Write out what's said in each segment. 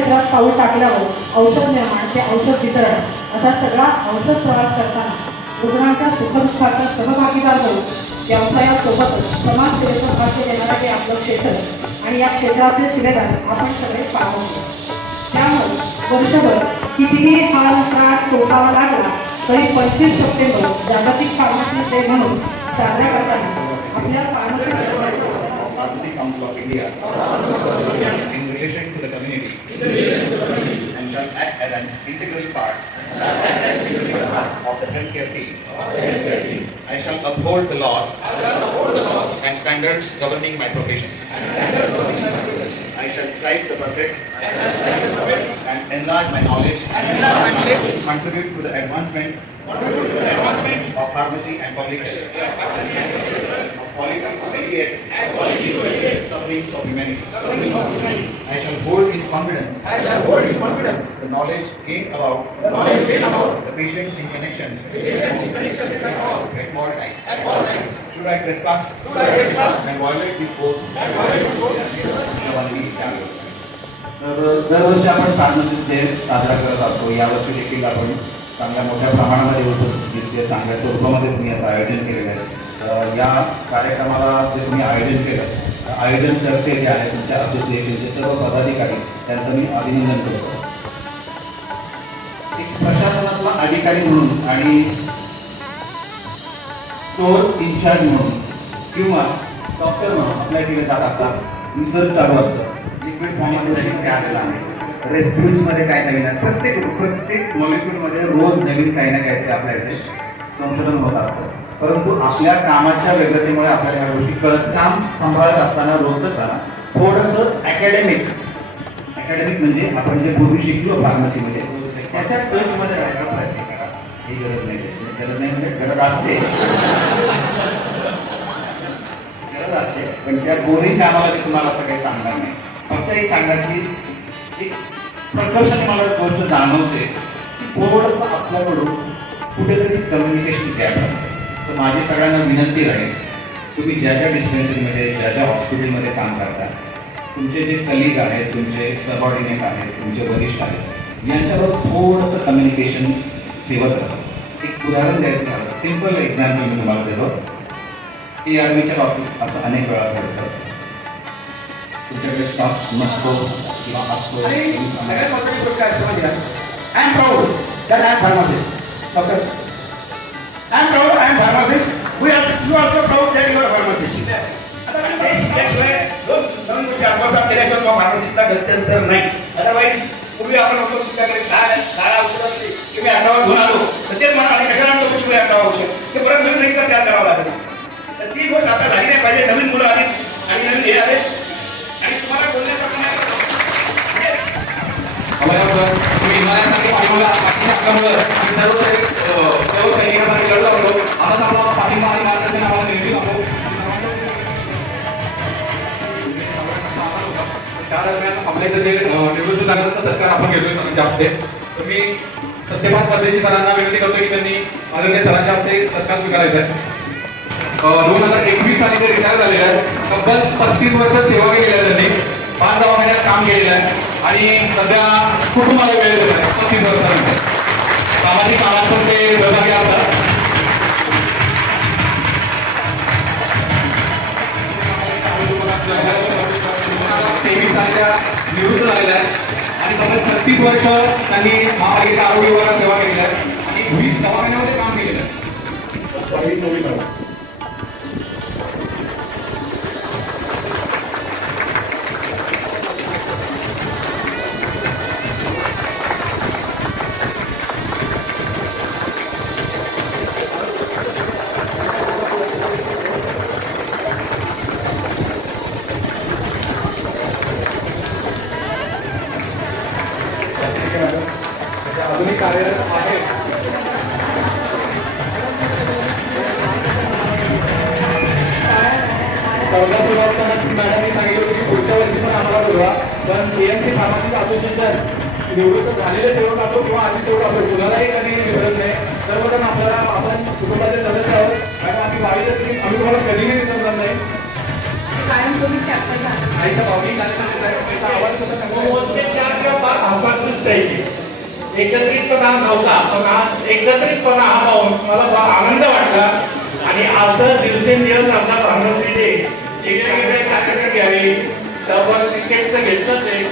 क्षेत्रात पाऊल टाकल्यावर औषध निर्माण ते औषध वितरण असा सगळा औषध प्रवास करताना रुग्णांच्या सुखदुःखाचा सहभागीदार होऊन व्यवसायासोबतच समाजसेवेचा भाष्य देणारं हे आपलं क्षेत्र आणि या क्षेत्रातले शिलेदार आपण सगळे पाहतो त्यामुळे वर्षभर कितीही हाल त्रास सोसावा लागला तरी पंचवीस सप्टेंबर जागतिक फार्मसी डे म्हणून साजरा करताना आपल्या pharmacy Pharmacy I shall uphold the laws and standards governing my profession. I shall strive to perfect and enlarge my knowledge, and contribute to the advancement of pharmacy and public health, of policy to alleviate suffering of humanity. I shall hold confidence I shall hold in confidence the knowledge gained about the knowledge gained about the patients in connection the patient's in connection with alcohol at all times. at all times. Should I trespass Should I trespass and violate these codes, and violate the code, I will be. तर दरवर्षी आपण pharmacist day साजरा करत असतो यावर्षी देखील आपण चांगल्या मोठ्या प्रमाणामध्ये उपस्थित दिसते चांगल्या स्वरूपामध्ये तुम्ही याचं आयोजन केलेलं आहे या कार्यक्रमाला जे तुम्ही आयोजन केलं आयोजन करते जे आहे तुमच्या असोसिएशनचे सर्व पदाधिकारी त्यांचं मी अभिनंदन करतो. एक प्रशासनातला अधिकारी म्हणून आणि स्टोर इन्चार्ज म्हणून किंवा डॉक्टर म्हणून आपल्या ठिकाणी जात असतात रिसर्च चालू असतं. लिक्विड फॉर्ममध्ये काय आलेलं आहे. रेस्क्यूजमध्ये काय नवीन आहे? प्रत्येक प्रत्येक molecule मध्ये रोज नवीन काही ना काहीतरी आपल्या इथे संशोधन होत असतं. परंतु आपल्या कामाच्या व्यग्रतेमुळे आपल्याला ह्या गोष्टी कळत काम सांभाळत असताना रोजच करा. थोडंसं अकॅडमिक अकॅडमिक म्हणजे आपण जे पूर्वी शिकलो फार्मसीमध्ये त्याच्या टचमध्ये राहायचा प्रयत्न करा. ही गरज नाही. गरज नाही म्हणजे गरज असते. गरज असते. पण त्या बोरिंग कामाला मी तुम्हाला आता काही सांगणार नाही. फक्त हे सांगणार की एक प्रकर्षाने मला गोष्ट जाणवते की थोडंसं आपल्याकडून कुठेतरी कम्युनिकेशन माझी सगळ्यांना विनंती राहील तुम्ही ज्या ज्या डिस्पेन्सरीमध्ये ज्या ज्या हॉस्पिटलमध्ये काम करता तुमचे जे कलिग आहेत तुमचे सबऑर्डिनेट आहेत तुमचे वरिष्ठ आहेत यांच्याबरोबर थोडंसं कम्युनिकेशन ठेवत राहा. एक उदाहरण द्यायचं झालं. सिंपल एक्झाम्पल मी तुम्हाला देतो. ए आर बीच्या बाबतीत असं अनेक वेळा घडतं. तुमच्याकडे स्टॉक नसतो किंवा असतो. सगळ्यात महत्त्वाची गोष्ट काय असते माहिती I am proud that I am pharmacist doctor I am proud I am pharmacist we are you also proud that you are pharmacist आता म्हणजे ते शिकल्याशिवाय रोज नवीन गोष्टी आत्मसात केल्याशिवाय मग फार्मासिस्टला गत्यंतर नाही अदरवाईज पूर्वी आपण होतो तुमच्याकडे दहा दहा औषध असते की मी अकरावा घेऊन आलो तर तेच मला आणि कशाला आणतो तुम्ही अकरावा औषध ते परत नवीन रिक्षा तयार करावं लागेल तर ती गोष्ट आता झाली नाही पाहिजे नवीन मुलं आली आणि नवीन हे आले आणि तुम्हाला बोलण्यासाठी नाही अभयावर तुम्ही हिमालयासारखे पाठिंबा पाठिंबा असल्यामुळं आम्ही सर्व सरांच्या हस्ते तर मी सत्यपाल परदेशी सरांना विनंती करतो की त्यांनी आदरणीय सरांच्या हस्ते सत्कार स्वीकारायचा आहे. दोन हजार एकवीस साली ते रिटायर झालेले आहेत. तब्बल पस्तीस वर्ष सेवा केली आहे त्यांनी. पाच दवाखान्यात काम केलेलं आहे. आणि सध्या कुटुंबाला वेळ देत आहे. पस्तीस वर्षानंतर. सामाजिक कामात पण ते सहभागी असतात. आणि तब्बल छत्तीस वर्ष त्यांनी महापालिकेच्या आरोग्य विभागात सेवा केलेली आहे. आणि वीस दवाखान्यामध्ये काम केलेलं आहे. मॅडम अजूनही कार्यरत आहे. स्पर्धा सुरू असताना मॅडमनी सांगितलं होतं की पुढच्या वर्षी पण आम्हाला बोलवा. पण A M C pharmacy association निवृत्त झालेले सेवक असो किंवा आधी सेवक असो कुणालाही कधी विसरत नाही. सर्वजण आपल्याला आपण कुटुंबाचे सदस्य आहोत. कारण आम्ही वाईट आम्ही तुम्हाला कधीही विसरणार नाही. कायमस्वरूपी टाकता एकत्रितपणा नव्हता पण आज एकत्रितपणा हा पाहून मला फार आनंद वाटला. आणि असं दिवसेंदिवस आमदार रामदास शिंदे वेगवेगळे कार्यक्रम घ्यावे. त्यावर क्रिकेटचं घेतलंच आहे.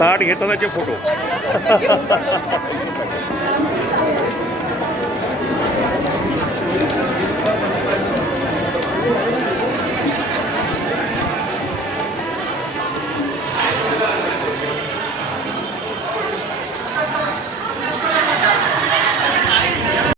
ताट घेतानाचे फोटो.